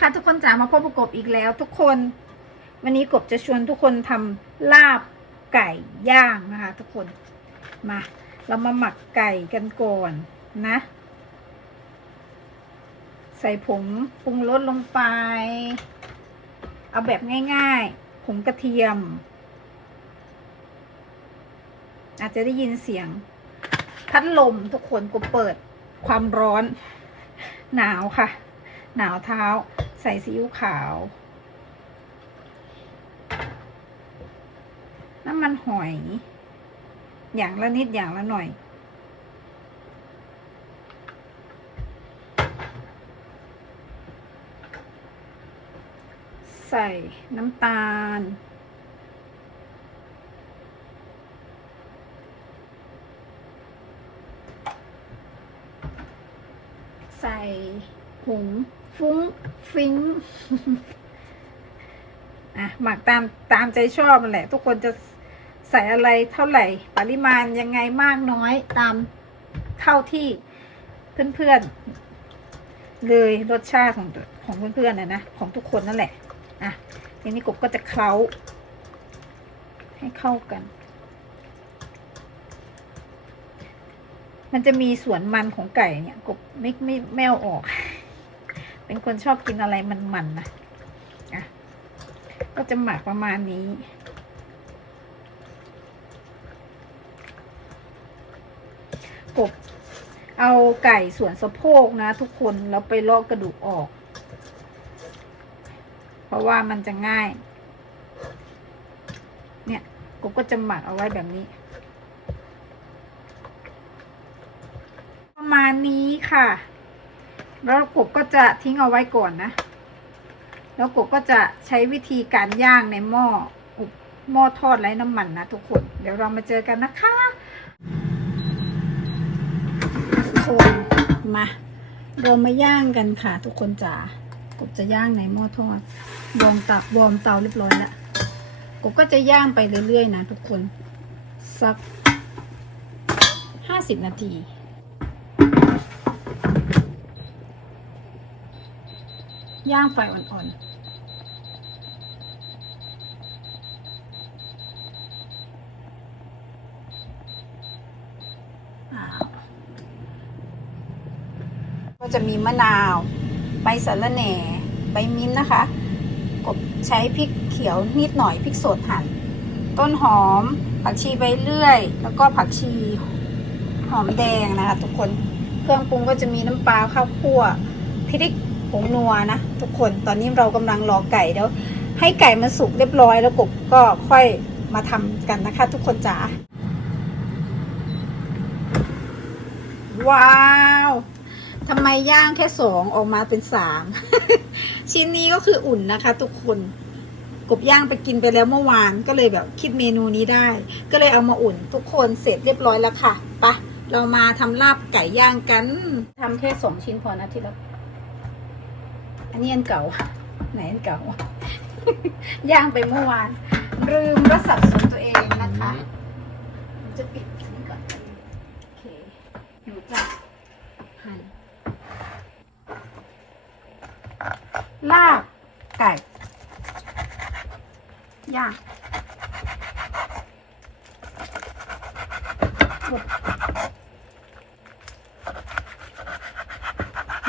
ค่ะทุกคนจ๋ามาพบกบกบอีกแล้ว ทุกคน วันนี้กบจะชวนทุกคนทำลาบไก่ย่างนะคะ ทุกคนมา เรามาหมักไก่กันก่อนนะ ใส่ผงปรุงรสลงไป เอาแบบง่ายๆผงกระเทียม อาจจะได้ยินเสียง พัดลมทุกคนกบเปิดความร้อน หนาวค่ะหนาวเท้า ใส่ซีอิ๊วขาว น้ำมันหอย อย่างละนิดอย่างละหน่อย ใส่น้ำตาล ใส่ผง ฟุ้งฟิ้งอะหมักตามตามใจชอบนั่นแหละ ทุกคนจะใส่อะไรเท่าไหร่ ปริมาณยังไงมากน้อยตามเท่าที่เพื่อนๆเลยรสชาติของของเพื่อนๆนะนะของทุกคนนั่นแหละอะทีนี้กบก็จะเคล้า ให้เข้ากัน มันจะมีส่วนมันของไก่เนี่ย กบไม่ไม่ไม่เอาออก เป็นคนชอบกินอะไรมันๆนะอะก็จะหมักประมาณนี้กบเอาไก่ส่วนสะโพกนะ ทุกคนแล้วไปลอกกระดูกออก เพราะว่ามันจะง่าย เนี่ยกบก็จะหมักเอาไว้แบบนี้ ประมาณนี้ค่ะ แล้วกบก็จะทิ้งเอาไว้ก่อนนะ แล้วกบก็จะใช้วิธีการย่างในหม้ออหม้อทอดไร้น้ำมันนะทุกคน เดี๋ยวเรามาเจอกันนะคะทุกคนมา เรามาย่างกันค่ะ ทุกคนจ๋ากบจะย่างในหม้อทอดวอมเตาวอมเตาเรียบร้อยแล้วกบก็จะย่างไปเรื่อยๆนะทุกคน สักห้าสิบนาที ย่างไฟอ่อนๆ ก็จะมีมะนาว ใบสะระแหน่ ใบมิ้นนะคะ กบใช้พริกเขียวนิดหน่อยพริกสดหั่น ต้นหอม ผักชีใบเลื่อย แล้วก็ผักชีหอมแดงนะคะทุกคน เครื่องปรุงก็จะมีน้ำปลาข้าวคั่วพริก งนัวนะทุกคนตอนนี้เรากำลังรอไก่เดี๋ยวให้ไก่มันสุกเรียบร้อยแล้วกบก็ค่อยมาทำกันนะคะ ทุกคนจ๋าว้าวทำไมย่างแค่สองออกมาเป็นสามชิ้นนี้ก็คืออุ่นนะคะ ทุกคนกบย่างไปกินไปแล้วเมื่อวานก็เลยแบบคิดเมนูนี้ได้ ก็เลยเอามาอุ่น ทุกคนเสร็จเรียบร้อยแล้วค่ะปะเรามาทำลาบไก่ย่างกันทำแค่สองชิ้นพอนะที่รัก อันนี้อันเก่า ไหนอันเก่า ย่างไปเมื่อวาน ลืมรสับสนตัวเองนะคะผมจะปิดอันนี้ก่อน โอเคหนูจะหั่นลาบไก่ ย่าง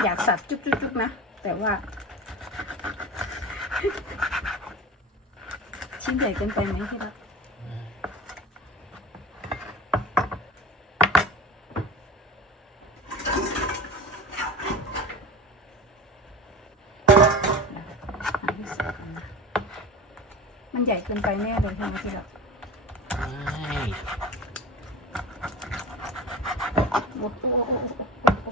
อยากสับจุกๆๆนะ แต่ว่า ชิ้นใหญ่เกินไปไหมที่รักหาที่ใส่ก่อนนะมันใหญ่เกินไปแน่เลยใช่ไหมที่รักไม่โอ้โหโอ้โหโอ้โหโอ้โห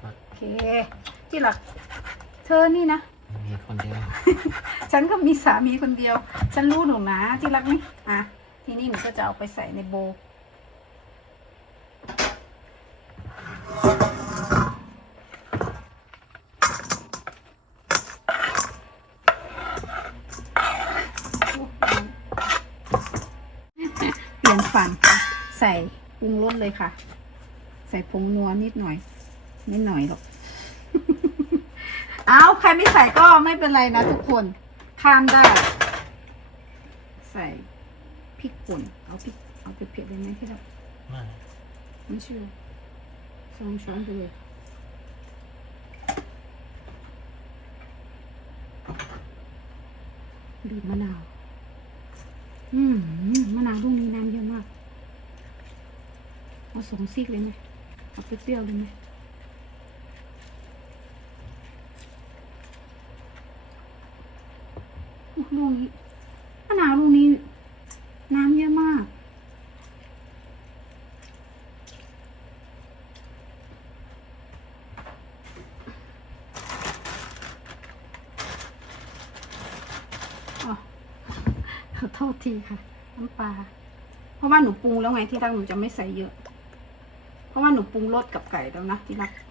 โอเค ที่รัก เธอนี่นะ มีคนเดียวฉันก็มีสามีคนเดียว ฉันรู้หนูนะที่รักนี่อะ ทีนี้หนูก็จะเอาไปใส่ในโบว์เปลี่ยนฝั่งใส่ปรุงรสเลยค่ะ ใส่ผงนัวนิดหน่อย นิดหน่อยหรอก เอาใครไม่ใส่ก็ไม่เป็นไรนะทุกคนข้ามได้ ใส่พริกป่นเอาพริกเอาไปเผ็ดๆเลยไหมที่เรามาไม่เชื่อสองช้อนไปเลยบีบมะนาว อืมมะนาวลูกนี้น้ำเยอะมาก เอาสองซีกเลยไหมเอาเปรี้ยวเลยไหมลู กนี้มะนาวลูกนี้ น้ำเยอะมากอ๋อขอโทษทีค่ะ น้ำปลา เพราะว่าหนูปรุงแล้วไงที่รักหนูจะไม่ใส่เยอะ เพราะว่าหนูปรุงรสกับไก่แล้วนะที่รัก ครับ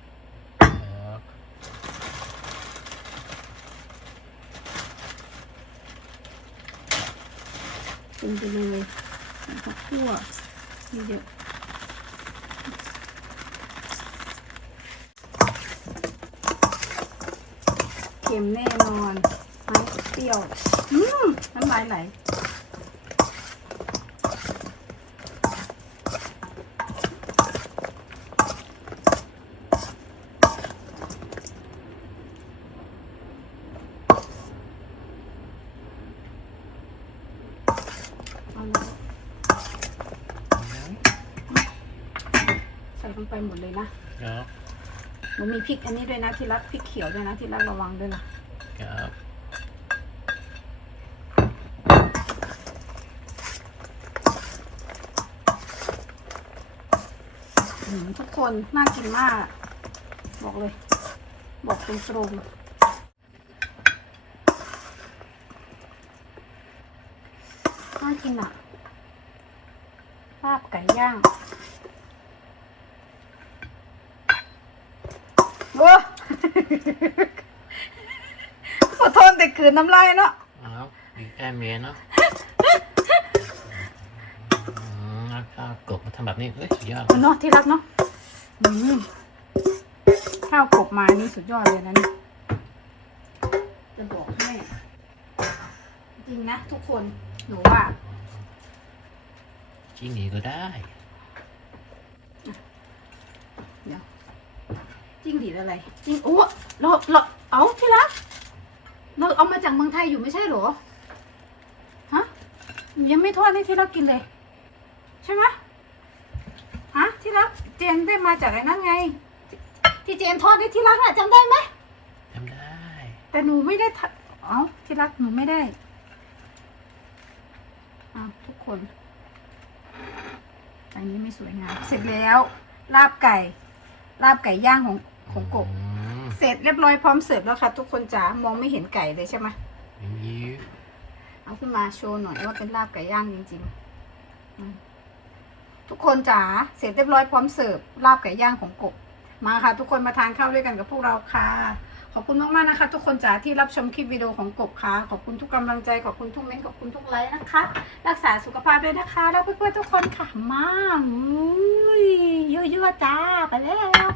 ปรุงไปเลยข้าวคั่วเยอะๆเค็มแน่นอน ไม่เปรี้ยว อืมน้ำลายไหล เอาละใส่ ลงไปหมดเลยนะครับหนูมีพริกอันนี้ด้วยนะที่รักพริกเขียวด้วยนะที่รักระวังด้วยล่ะครับอืมทุกคนน่ากินมากอะบอกเลย บอกตรงๆ น่ากินอะลาบไก่ย่าง โว้ขอโทษแต่คืนน้ำลายเนาะครับมีแก้เมียเนาะอืมแล้วข้าวกบมาทำแบบนี้เฮ้ยสุดยอดเนาะที่รักเนาะอืมข้าวกบมานี่สุดยอดเลยนะนี่จะบอกให้จริงนะทุกคนหนูว่าจิ้งหนีก็ได้ เดี๋ยว จิ้งหรีดอะไรจิ้งโอ้เราเราเอาที่รักเราเอามาจากเมืองไทยอยู่ไม่ใช่เหรอฮะหนูยังไม่ทอดให้ที่รักกินเลย ใช่ไหมฮะที่รักเจนได้มาจากไอ้นั่นไง ที่เจนทอดให้ที่รักน่ะจำได้ไหมทำได้ แต่หนูไม่ได้ทำเอ้าที่รักหนูไม่ได้อ้าวทุกคนอันนี้ไม่สวยงามเสร็จแล้ว ลาบไก่ ลาบไก่ย่างของ ของกบอืมเสร็จเรียบร้อยพร้อมเสิร์ฟแล้วค่ะ ทุกคนจ๋ามองไม่เห็นไก่เลยใช่ไหมยิ้มเอาขึ้นมาโชว์หน่อยว่าเป็นลาบไก่ย่างจริงๆอืมทุกคนจ๋าเสร็จเรียบร้อยพร้อมเสิร์ฟลาบไก่ย่างของกบมาค่ะ ทุกคนมาทานข้าวด้วยกันกับพวกเราค่ะ ขอบคุณมากๆนะคะ ทุกคนจ๋าที่รับชมคลิปวิดีโอของกบค่ะ ขอบคุณทุกกำลังใจขอบคุณทุกเม้นต์ขอบคุณทุกไลค์นะคะ รักษาสุขภาพด้วยนะคะแล้วเพื่อนๆทุกคนค่ะ มาอุ้ยเยอะๆจ้าไปแล้ว